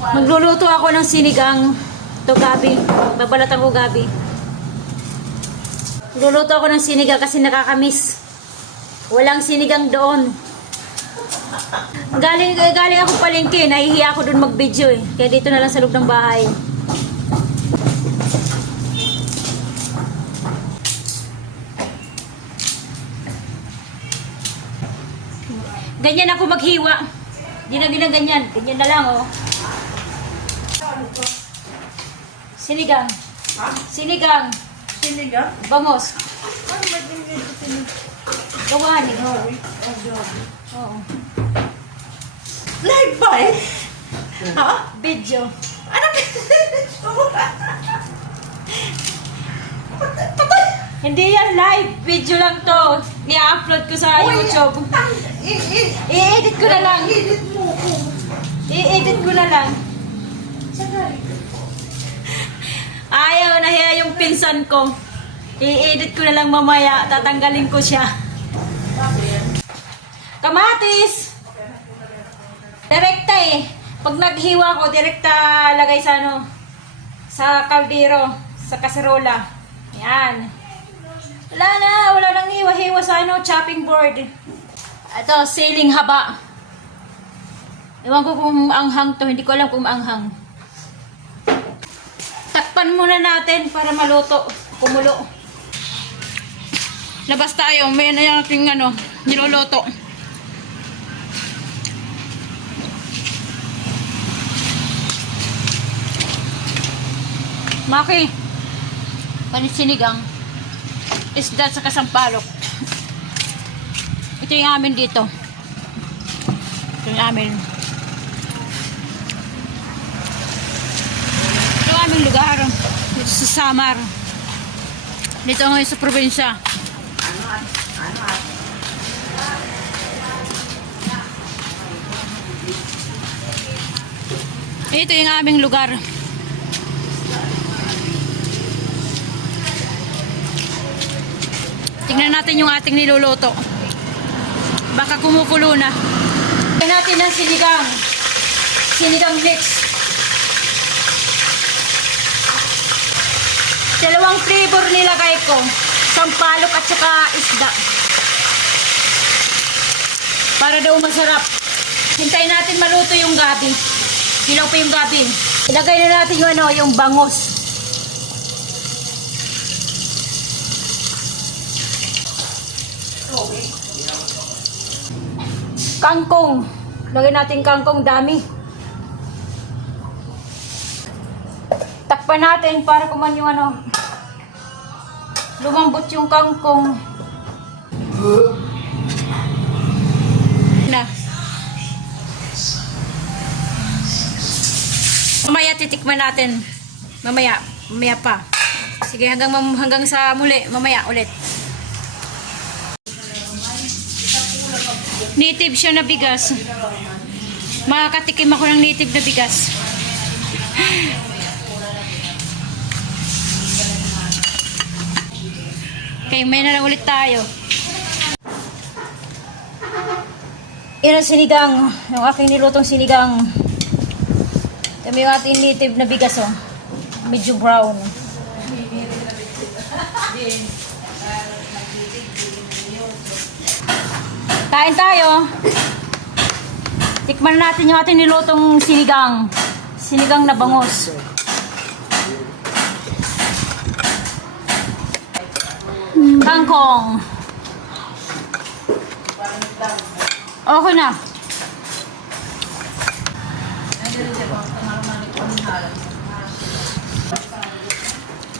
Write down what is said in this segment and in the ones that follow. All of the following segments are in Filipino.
Magluluto ako ng sinigang. Ito gabi. Babalatan ko gabi. Magluluto ako ng sinigang kasi nakakamiss. Walang sinigang doon. Galing ako palengke. Nahihiya ako doon mag-video eh. Kaya dito na lang sa loob ng bahay. Ganyan ako maghiwa. Di na ginaganyan. Ganyan na lang oh. Sinigang. Ha? Sinigang. Sinigang? Bangos. Ano ba din sinigang? Gawahan eh. Oo. Live ba eh? Ha? Video. Ano ba? Hindi yan live. Video lang to. I-upload ko sa YouTube. I-edit ko na lang. I-edit mo ko. I-edit ko na lang. Sagay. Ayaw, nahiya yung pinsan ko. I-edit ko na lang mamaya. Tatanggalin ko siya. Kamatis! Direkta eh. Pag naghiwa ko, direkta lagay sa ano, sa kaldero, sa kaserola. Yan. Wala nang hiwa-hiwa sa ano, chopping board. Ito, siling haba. Ewan ko kung anghang to, hindi ko alam kung anghang. Takpan muna natin para maluto, kumulo. Labas tayo, may na yung ano, niluluto. Maki, panit sinigang, isda sa kasampalok. Ito yung amin dito. Ito yung amin. Ito yung aming lugar. Dito sa Samar. Dito ngayon sa probinsya. Ito yung aming lugar. Tingnan natin yung ating niluluto. Baka kumukulo na. Tingnan natin ang sinigang. Sinigang mix. Dalawang flavor nilagay ko. Sampalok at saka isda. Para daw masarap. Hintayin natin maluto yung gabi. Hilaw pa yung gabi. Ilagay na natin yung ano, yung bangos. Kangkong. Lagyan natin kangkong, dami. Takpan natin para kuman yung ano, lumambot yung kangkong. Na. Mamaya titikman natin. Mamaya pa. Sige, hanggang sa muli. Mamaya ulit. Native siya na bigas. Makakatikim ako ng native na bigas. Okay, may na lang ulit tayo. Yan ang sinigang. Yung aking nilutong sinigang. Ito yung ating native na bigas, oh. Medyo brown. Kain tayo. Tikman natin yung ating nilutong sinigang. Sinigang na bangos. Kangkong. Okay na.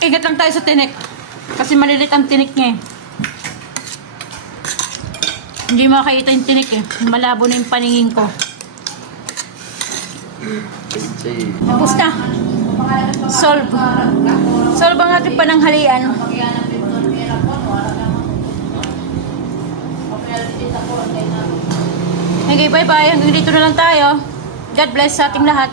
Ingat lang tayo sa tinik. Kasi malilit ang tinik niya eh. Hindi makakita yung tinik eh. Malabo na yung paningin ko. Tapos na. Solve. Solve ang ating pananghalian. Okay, bye-bye. Hanggang dito na lang tayo. God bless sa ating lahat.